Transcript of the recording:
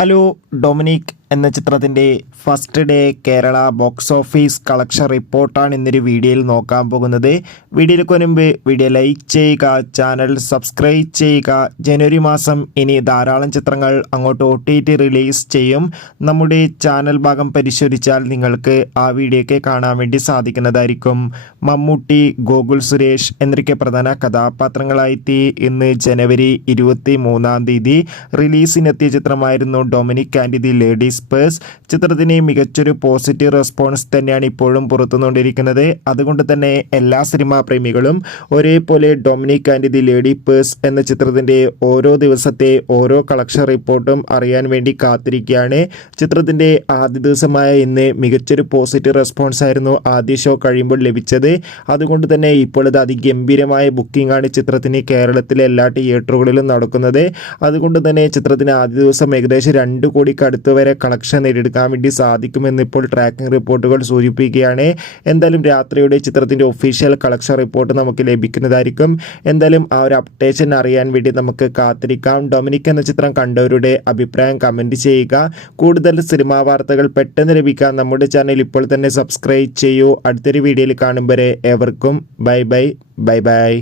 Hello Dominic എന്ന ചിത്രത്തിന്റെ first day Kerala box office collection റിപ്പോർട്ടാണ് ഇന്നൊരു വീഡിയോയിൽ നോക്കാൻ പോകുന്നത്. വീഡിയോയിലേക്ക് മുൻപ് വീഡിയോ ലൈക്ക് ചെയ്യുക ചാനൽ സബ്സ്ക്രൈബ് ചെയ്യുക. ജനുവരി മാസം ഇനി ധാരാളം ചിത്രങ്ങൾ അങ്ങോട്ട് ഒ റിലീസ് ചെയ്യും. നമ്മുടെ ചാനൽ ഭാഗം പരിശോധിച്ചാൽ നിങ്ങൾക്ക് ആ വീഡിയോയ്ക്ക് കാണാൻ വേണ്ടി സാധിക്കുന്നതായിരിക്കും. മമ്മൂട്ടി ഗോകുൽ സുരേഷ് എന്നൊക്കെ പ്രധാന കഥാപാത്രങ്ങളായിത്തി ഇന്ന് ജനുവരി ഇരുപത്തി മൂന്നാം തീയതി റിലീസിനെത്തിയ ചിത്രമായിരുന്നു Dominic and the ladies purse ചിത്രത്തിന് മികച്ചൊരു പോസിറ്റീവ് റെസ്പോൺസ് തന്നെയാണ് ഇപ്പോഴും പുറത്തുനിന്നുകൊണ്ടിരിക്കുന്നത്. അതുകൊണ്ട് തന്നെ എല്ലാ സിനിമാ പ്രേമികളും ഒരേപോലെ Dominic and the lady purse എന്ന ചിത്രത്തിന്റെ ഓരോ ദിവസത്തെ ഓരോ കളക്ഷൻ റിപ്പോർട്ടും അറിയാൻ വേണ്ടി കാത്തിരിക്കുകയാണ്. ചിത്രത്തിന്റെ ആദ്യ ദിവസമായ ഇന്ന് മികച്ചൊരു പോസിറ്റീവ് റെസ്പോൺസ് ആയിരുന്നു ആദ്യ ഷോ കഴിയുമ്പോൾ ലഭിച്ചത്. അതുകൊണ്ട് തന്നെ ഇപ്പോൾ ഇത് അതിഗംഭീരമായ ബുക്കിംഗ് ആണ് ചിത്രത്തിന് കേരളത്തിലെ എല്ലാ തിയേറ്ററുകളിലും നടക്കുന്നത്. അതുകൊണ്ട് തന്നെ ചിത്രത്തിന് ആദ്യ ദിവസം ഏകദേശം രണ്ട് കോടിക്ക് അടുത്ത് വരെ കളക്ഷൻ നേടിയെടുക്കാൻ വേണ്ടി സാധിക്കുമെന്ന് ഇപ്പോൾ ട്രാക്കിംഗ് റിപ്പോർട്ടുകൾ സൂചിപ്പിക്കുകയാണ്. എന്തായാലും രാത്രിയുടെ ചിത്രത്തിന്റെ ഒഫീഷ്യൽ കളക്ഷൻ റിപ്പോർട്ട് നമുക്ക് ലഭിക്കുന്നതായിരിക്കും. എന്തായാലും ആ ഒരു അപ്ഡേഷൻ അറിയാൻ വേണ്ടി നമുക്ക് കാത്തിരിക്കാം. ഡൊമിനിക് എന്ന ചിത്രം കണ്ടവരുടെ അഭിപ്രായം കമന്റ് ചെയ്യുക. കൂടുതൽ സിനിമാ വാർത്തകൾ പെട്ടെന്ന് ലഭിക്കാൻ നമ്മുടെ ചാനൽ ഇപ്പോൾ തന്നെ സബ്സ്ക്രൈബ് ചെയ്യൂ. അടുത്തൊരു വീഡിയോയിൽ കാണും വരെ ഏവർക്കും. Bye bye bye bye